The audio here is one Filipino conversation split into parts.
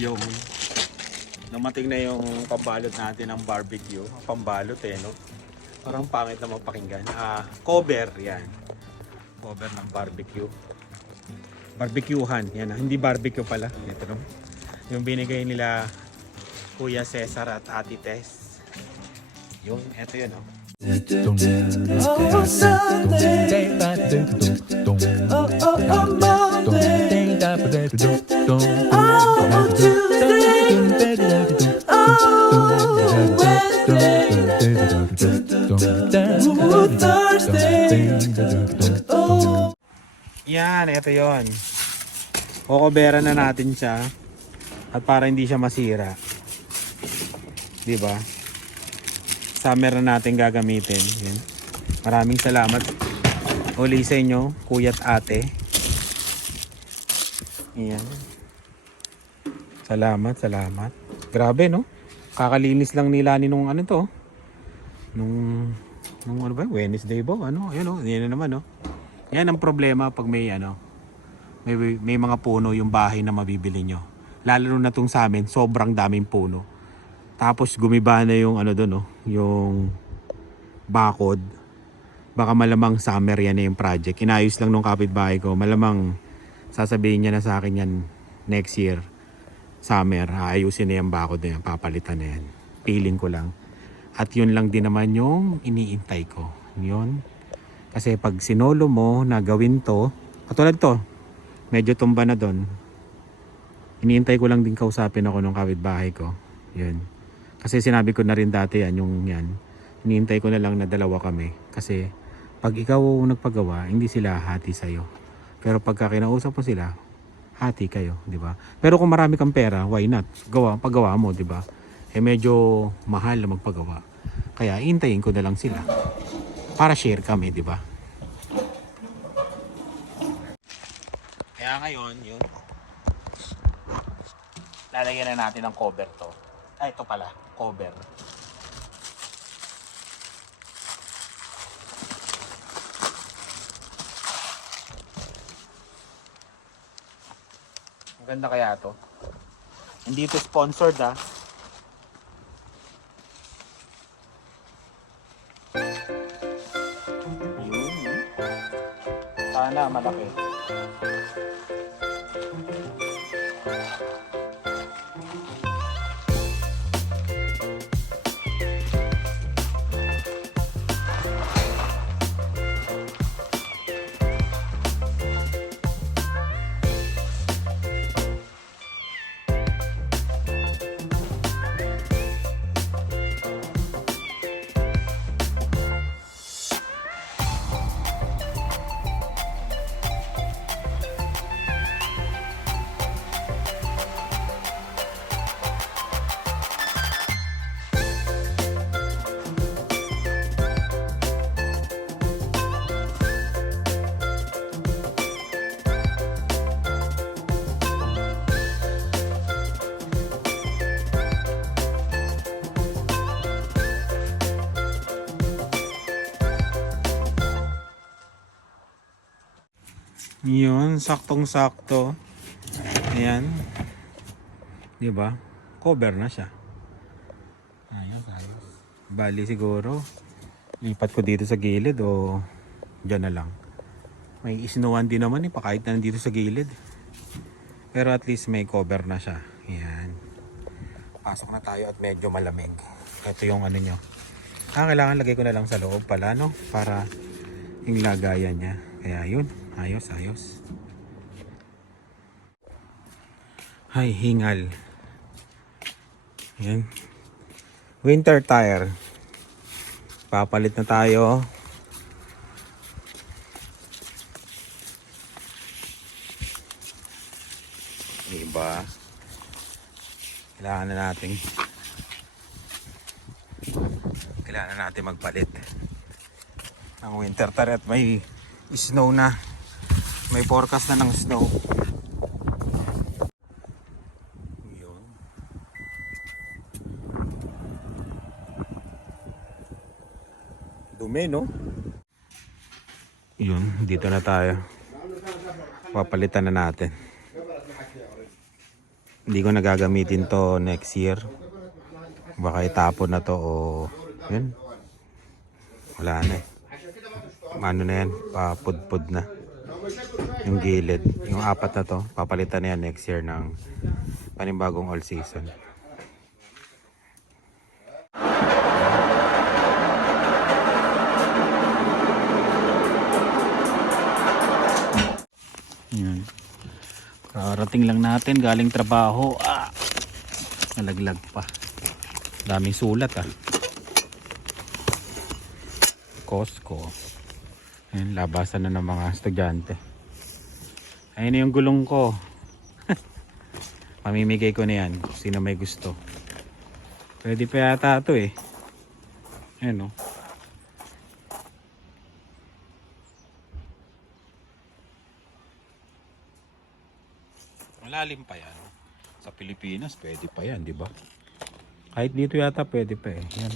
Yung Namating na yung pambalot natin ng barbecue. Pambalot eh, no? Parang pangit na mapakinggan. Ah, cover, yan. Cover ng barbecue. Barbecuehan, yan. Hindi barbecue pala. Ito, no? Yung binigay nila Kuya Cesar at Ate Tess. Yung, eto yun, no? Oh, Sunday. Oh, oh, oh, Monday. Oh, Tuesday. Oh, Wednesday. Ooh, Thursday. Oh. Yan, ito yon. Kokobera na natin siya. At para hindi siya masira. 'Di ba? Summer na natin gagamitin. Yan. Maraming salamat uli sa inyo, kuya at ate. Yan. Salamat, salamat. Grabe, no? Kakalinis lang nila ni nung ano to. Nung, nung ano ba? Wednesday ba? Ano? Ayun, oh. Yan na naman, no? Yan ang problema pag may ano, may, may mga puno yung bahay na mabibili nyo. Lalo na itong sa amin, sobrang daming puno. Tapos gumiba na yung ano doon, no, yung bakod. Baka malamang summer yan na yung project. Inayos lang nung kapitbahay ko. Malamang sasabihin niya na sa akin yan next year. Summer, ayusin na yung bakod na yan, papalitan na yan. Feeling ko lang. At yun lang din naman yung iniintay ko. Yun. Kasi pag sinolo mo na gawin to, katulad to, medyo tumba na doon. Iniintay ko lang din kausapin ako ng kapitbahay ko. Yun. Kasi sinabi ko na rin dati yan, yung yan. Iniintay ko na lang na dalawa kami. Kasi pag ikaw nagpagawa, hindi sila hati sa'yo. Pero pagka kinausap mo sila, hati kayo, di ba? Pero kung marami kang pera, why not? Gawa, paggawa mo, di ba? Eh medyo mahal na magpagawa. Kaya intayin ko na lang sila para share kami, di ba? Kaya ngayon, yun. Lalagyan na natin ng cover to. Ay, ito pala, cover. Ganda kaya to. Hindi ito sponsored ah. Yun. Sana malaki. Yun, saktong-sakto. Ayan. 'Di ba? Cover na siya. Ayos, ayos. Bali siguro lipat ko dito sa gilid o diyan na lang. May isnuwan din naman eh, pa kahit na nandito sa gilid. Pero at least may cover na siya. Ayan. Pasok na tayo at medyo malamig. Ito yung ano nyo. Ah, kailangan lagay ko na lang sa loob pala, no? Para yung lagayan niya. Kaya yun, ayos, ayos. Ay, hingal. Yan. Winter tire. Papalit na tayo. Iba. Kailangan na natin kailangan na natin magpalit ang winter tire at may snow na may forecast na ng snow yun dumi no yun dito na tayo papalitan na natin Hindi ko nagagamitin to next year. Baka itapon na to o yun. Wala na eh. Ano na yan, papudpud na. Yung gilid. Yung apat na to, papalitan na next year ng panibagong all season. Yan. Karating lang natin galing trabaho. Ah, nalaglag pa. Daming sulat ah. Costco. Ayan, labasan na ng mga estudyante. Ayun na yung gulong ko. Pamimigay ko na yan. Sino may gusto. Pwede pa yata ito eh. Ayan oh. Malalim pa yan. Sa Pilipinas, pwede pa yan, di ba? Kahit dito yata pwede pa eh. Yan.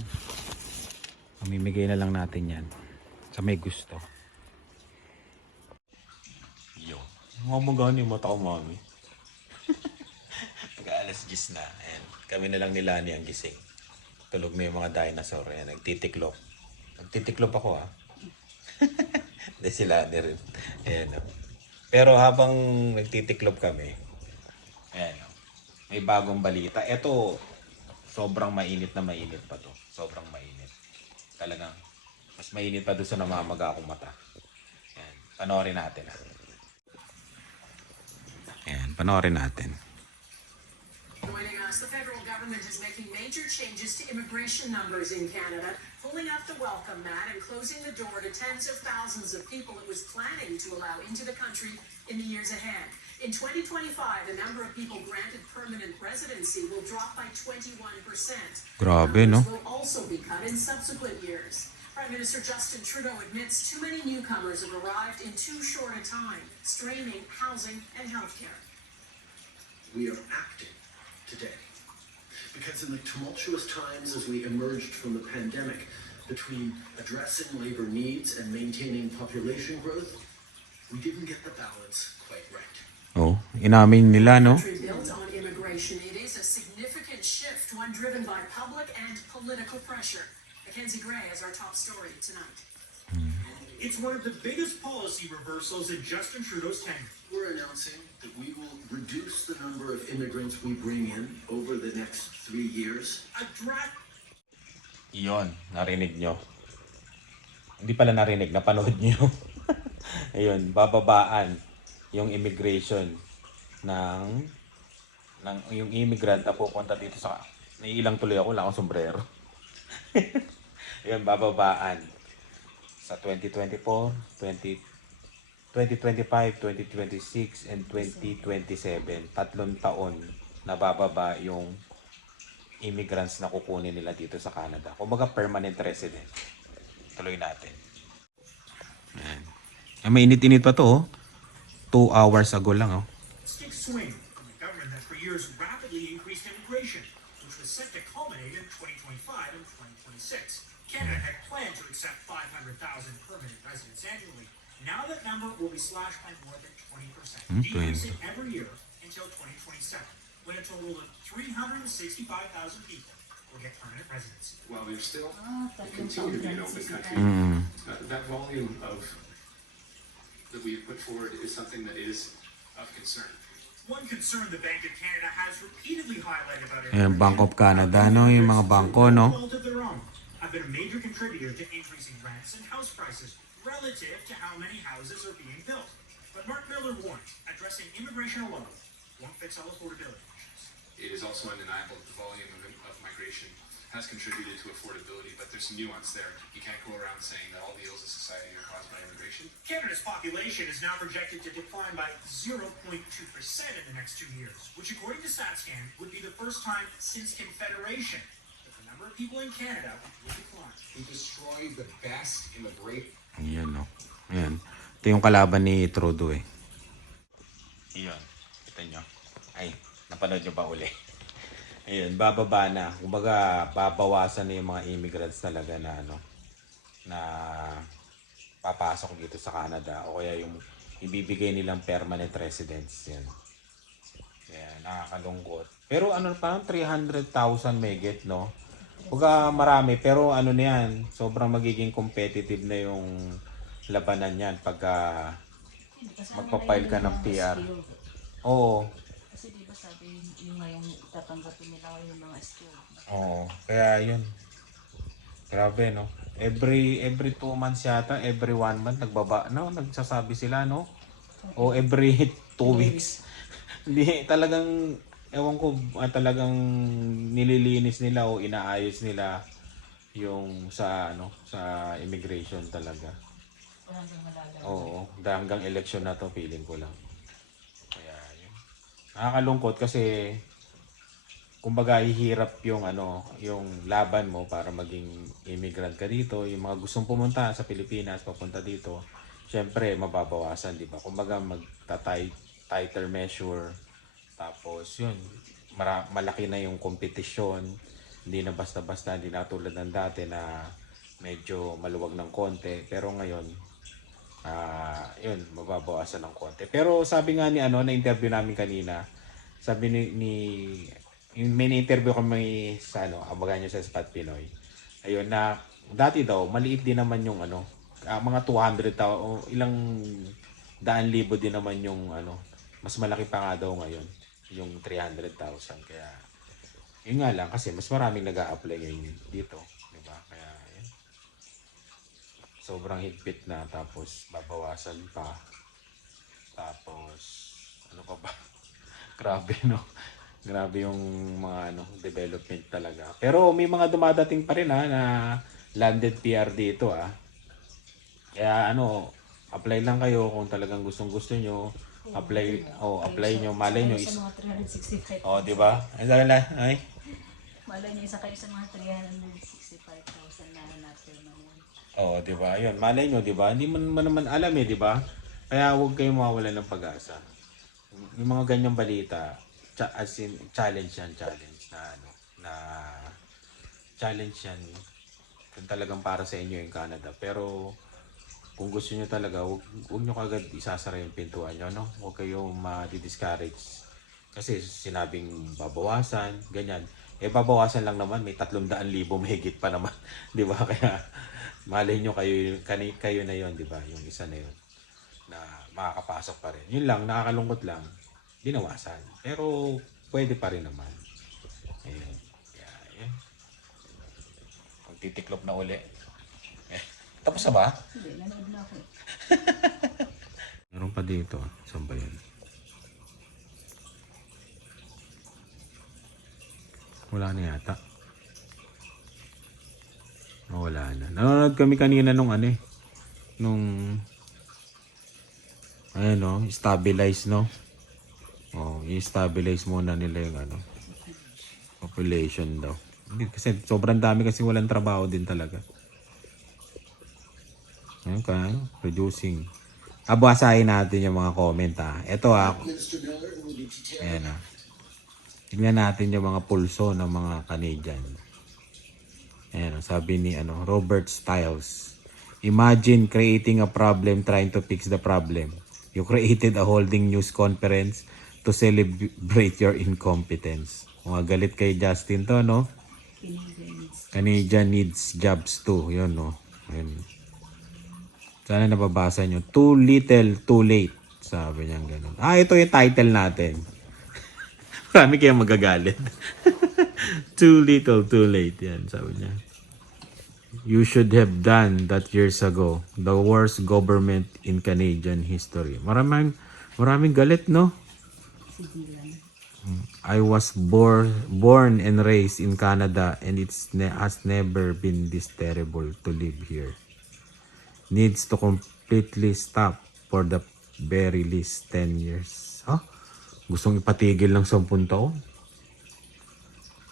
Mamimigay na lang natin yan. Sa may gusto. Yo. Mga magani yung mata ko, mami. Pag alas 10 na. Ayan. Kami na lang ni Lani ang gising. Tulog na yung mga dinosaur. Ayan. Nagtitiklop. Nagtitiklop ako ah. Hindi sila ni rin. Ayan. oh. Pero habang nagtitiklop kami, ayan, oh, may bagong balita. Ito, sobrang mainit na mainit pa to. Sobrang mainit. Talagang, mas mainit pa doon sa namamaga akong mata. Ayan, panoorin natin. ah. Ayan, panoorin natin. Oh Joining us, the federal government is making major changes to immigration numbers in Canada, pulling up the welcome mat and closing the door to tens of thousands of people it was planning to allow into the country in the years ahead. In 2025, the number of people granted permanent residency will drop by 21%. Grabe, no? Will also be cut in subsequent years. Prime Minister Justin Trudeau admits too many newcomers have arrived in too short a time, straining housing and healthcare. we are acting today. Because in the tumultuous times as we emerged from the pandemic, between addressing labor needs and maintaining population growth, we didn't get the balance quite right. Oh, inamin nila, no? country built on immigration. It is a significant shift, one driven by public and political pressure. Mackenzie Gray has our top story tonight. It's one of the biggest policy reversals in Justin Trudeau's tenure. We're announcing that we will reduce the number of immigrants we bring in over the next three years A draft Iyon, narinig nyo. Hindi pala narinig, napanood nyo. Ayun, bababaan yung immigration ng ng yung immigrant na pupunta dito sa naiilang tuloy ako, wala akong sombrero. Ayun, bababaan sa 2024, 20 2025, 2026, and 2027. Tatlong taon na bababa yung immigrants na kukunin nila dito sa Canada. Kumbaga permanent resident. Tuloy natin. Ayan. Ay, mainit-init pa to, oh. Two hours ago lang, oh. stick swing from the government that for years rapidly increased immigration, which was set to culminate in 2025 and 2026. Canada had planned to accept 500,000 permanent residents annually. Now that number will be slashed by more than 20%, Hmm, decreasing every year until 2027, when a total of 365,000 people will get permanent residency. while there's still they continue to be an open country, Mm. uh, that volume of that we have put forward is something that is of concern. One concern the Bank of Canada has repeatedly highlighted about Ayan, Bank of Canada, no? Yung mga bangko, no? been a major contributor to increasing rents and house prices relative to how many houses are being built. But Mark Miller warned, addressing immigration alone won't fix all affordability issues. It is also undeniable that the volume of, of migration has contributed to affordability, but there's some nuance there. You can't go around saying that all the ills of society are caused by immigration. Canada's population is now projected to decline by 0.2% in the next two years, which according to StatsCan would be the first time since Confederation that the number of people in Canada would decline. We destroy the best in the great Ayan, no? Ayan. Ito yung kalaban ni Trudeau, eh. Iyon. Kita nyo. Ay, napanood nyo ba uli? Ayun, bababa na. Kumbaga, babawasan na yung mga immigrants talaga na ano, na papasok dito sa Canada o kaya yung ibibigay nilang permanent residence. Yan. Kaya nakakalungkot. Pero ano parang 300,000 may no? Huwag marami, pero ano na yan, sobrang magiging competitive na yung labanan yan pagka magpa-file ka ng PR. Oo. Ba sabi yung tatanggapin nila yung mga skill. Oo. Kaya yun. Grabe, no? Every every two months yata, every one month, nagbaba, no? Nagsasabi sila, no? O every two weeks. Hindi, talagang, ewan ko, ah, talagang nililinis nila o inaayos nila yung sa, ano, sa immigration talaga. Hanggang malaga. Oo, hanggang election na to, feeling ko lang. Nakakalungkot kasi kumbaga hihirap yung ano, yung laban mo para maging immigrant ka dito, yung mga gustong pumunta sa Pilipinas, papunta dito, syempre mababawasan, di ba? Kumbaga magta-tight tighter measure. Tapos yun, mara- malaki na yung kompetisyon. Hindi na basta-basta, hindi na tulad ng dati na medyo maluwag ng konti. Pero ngayon, ah yun, mababawasan ng konti. Pero sabi nga ni ano, na interview namin kanina, sabi ni, ni yung may interview kami sa ano, abagan nyo sa Spot Pinoy. Ayun na dati daw maliit din naman yung ano, ah, mga 200 tao o ilang daan libo din naman yung ano, mas malaki pa nga daw ngayon yung 300,000 kaya yun nga lang kasi mas maraming nag-a-apply ngayon dito, di ba? Kaya yun. Sobrang higpit na tapos babawasan pa. Tapos ano pa ba? Grabe no. Grabe yung mga ano, development talaga. Pero may mga dumadating pa rin ha na landed PR dito ah. Kaya ano, apply lang kayo kung talagang gustong gusto nyo. Apply, oh, apply nyo, malay nyo is, Sa mga 365. oh, di ba? Ay, lala, la, ay. Malay niyo isa kayo sa mga 365,000 na natin naman. Oh, di ba? Ayun, malay nyo, di ba? Hindi mo naman naman alam eh, di ba? Kaya huwag kayong mawala ng pag-asa. Yung mga ganyang balita, as in, challenge yan, challenge na ano, na challenge yan kung talagang para sa inyo yung Canada. Pero kung gusto nyo talaga, huwag, huwag nyo kagad isasara yung pintuan nyo, no? Huwag kayong ma-discourage. Kasi sinabing babawasan, ganyan. Eh, babawasan lang naman, may 300,000 mahigit pa naman. di ba? Kaya, malay nyo kayo, kani, kayo na yon di ba? Yung isa na yon na makakapasok pa rin. Yun lang, nakakalungkot lang, binawasan. Pero, pwede pa rin naman. Ayun. Kaya, yun. Kung titiklop na uli. Eh, tapos na ba? Hindi, nanood na ako. Meron pa dito. Saan ba yun? Wala na yata. Oh, wala na. Nanonood kami kanina nung ano eh. Nung... Ayan no, stabilize no. Oh, i-stabilize muna nila yung ano. Population daw. Kasi sobrang dami kasi walang trabaho din talaga. Ayun ka, producing. Abasahin natin yung mga comment ha. Ito ha. Ayan ha. Tingnan natin yung mga pulso ng mga Canadian. Ayan, sabi ni ano, Robert Stiles. Imagine creating a problem trying to fix the problem. You created a holding news conference to celebrate your incompetence. Mga galit kay Justin to, no? Canadian needs jobs too. Yun, no? Ayun. Sana nababasa nyo. Too little, too late. Sabi niya ganun. Ah, ito yung title natin. Marami kayong magagalit. too little, too late. Yan, sabi niya. You should have done that years ago. The worst government in Canadian history. Maraming, maraming galit, no? I was bor- born and raised in Canada and it's ne- has never been this terrible to live here. Needs to completely stop for the very least 10 years. Ha? Gustong ipatigil ng 10 taon?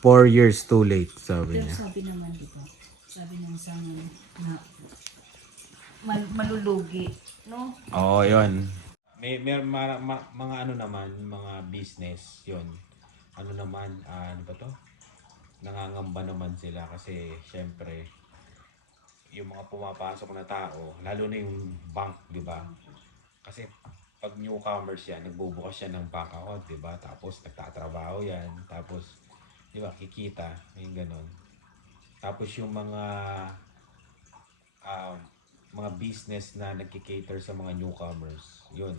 4 years too late, sabi Pero niya. sabi naman, di ba? Sabi ng isang ano, na mal- malulugi, no? Oo, oh, yun. May, may ma- ma- mga ano naman, mga business, yun. Ano naman, ah, ano ba to? Nangangamba naman sila kasi syempre yung mga pumapasok na tao, lalo na yung bank, di ba? Kasi pag newcomers yan, nagbubukas siya ng bank account, di ba? Tapos nagtatrabaho yan. Tapos, di ba, kikita. Yung ganon. Tapos yung mga um, mga business na nagkikater sa mga newcomers, yun,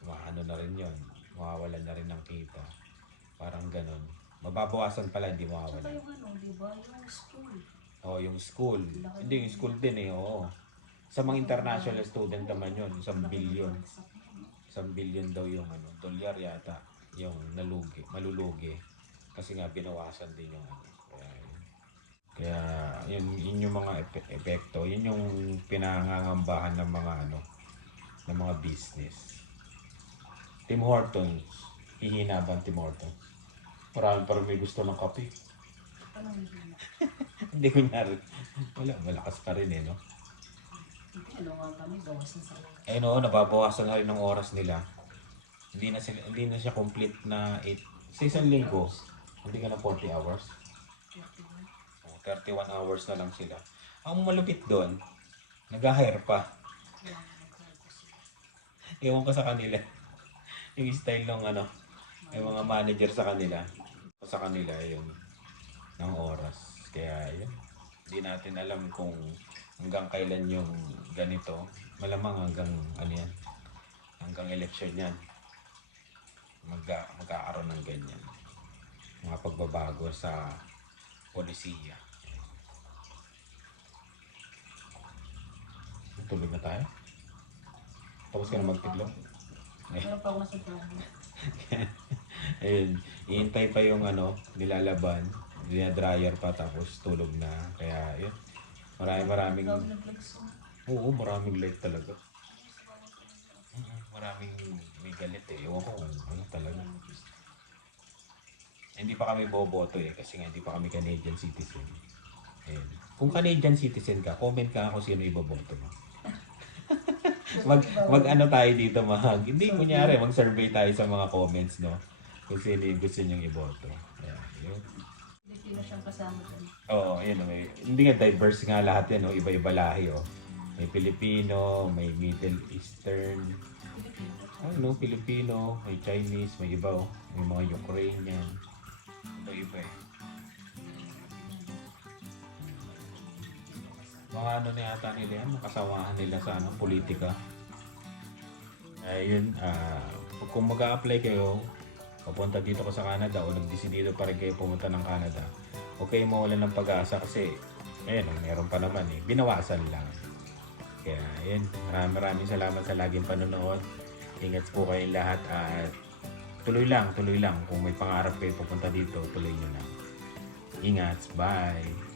mga ano na rin yun. Mawawalan na rin ng kita. Parang ganon. Mababawasan pala, hindi mawawala. yung ano, di ba? Yung school. Oh, yung school. Hindi, yung school din eh, oo. Sa mga international student naman yun, isang billion. Isang billion daw yung ano, dolyar yata, yung nalugi, malulugi. Kasi nga binawasan din yung ano. Kaya. Kaya yun, yun yung mga epe- epekto, yun yung pinangangambahan ng mga ano, ng mga business. Tim Hortons, hihina ba ang Tim Hortons? Marami pa rin may gusto ng kape. Hindi? Hindi kunyari. Wala, malakas pa rin eh, no? Hindi, ano nga kami, gawas na sa Eh no, nababawasan na rin ng oras nila. Hindi na sila, hindi na siya complete na 8 sa isang linggo. Hindi ka na 40 hours. Oh, 31 hours na lang sila. Ang malupit doon, nag-hire pa. Ewan ko sa kanila. Yung style ng ano, yung mga manager sa kanila. Sa kanila yun, ng oras. Kaya yun, hindi natin alam kung hanggang kailan yung ganito. Malamang hanggang ano yan, hanggang election yan. Magka, magkakaroon ng ganyan. Mga pagbabago sa polisiya. Tulog na tayo? Tapos ka na magtiklop? Eh. Meron pa ako nasa bahay. Ayun, iintay pa yung ano, nilalaban, dryer pa tapos tulog na. Kaya yun, maraming maraming, mo. oo, maraming like talaga. Maraming may galit eh. Ewan ko kung ano talaga. Hindi pa kami boboto eh, kasi nga hindi pa kami Canadian citizen. Ayun. Kung Canadian citizen ka, comment ka kung sino iboboto mo. Mag, mag ano tayo dito mahag. Hindi, kunyari, mag-survey tayo sa mga comments, no? Kung sino yung gusto nyong iboto. Ayan, yun. Pilipino siyang kasama doon. Oo, yun. May, hindi nga diverse nga lahat yan, no? Iba-iba lahi, oh. May Pilipino, may Middle Eastern, ano, Pilipino, may Chinese, may iba, oh. May mga Ukrainian. Iba-iba eh. Mga ano na yata nila yan, makasamahan nila sa ano, politika. Ayun, ah, kung mag apply kayo, papunta dito ko sa Canada o nagdesidido pa rin kayo pumunta ng Canada, okay mawalan ng pag-asa kasi, ayun, meron pa naman eh, binawasan lang. Kaya, ayun, maraming maraming salamat sa laging panonood. Ingat po kayong lahat at tuloy lang, tuloy lang. Kung may pangarap kayo pupunta dito, tuloy nyo lang. Ingat, bye!